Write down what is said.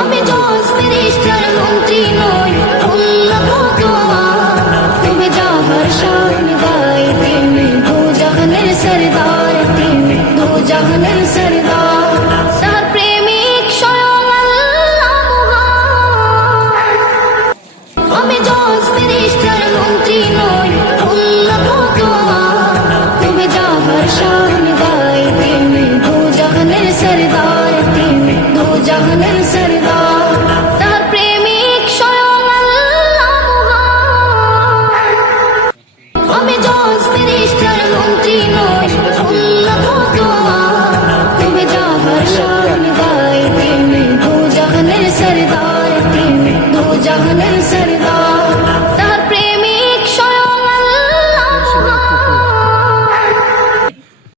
আমি জজ ফেরেশতার মন্ত্রী নই, উন্নত তোমার তুমি জাহার শাহনদার, তুমি দু জাহানের সরদার, তুমি দু জাহানের সরদার। তার প্রেমিক স্বয়ং আল্লাহ মহান। আমি জজ ফেরেশতার মন্ত্রী নই, উন্নত তোমার তুমি জাহার শাহনদার, তুমি দু জাহানের সরদার, তুমি দু জাহানের সরদার। তার প্রেমিক স্বয়ং আল্লাহ মহান। আমি জজ ফেরেশতার মন্ত্রী নই, উন্নত তোমার তুমি জাহার শাহনদার, তুমি দু জাহানের সরদার, তুমি দু জাহানের সরদার।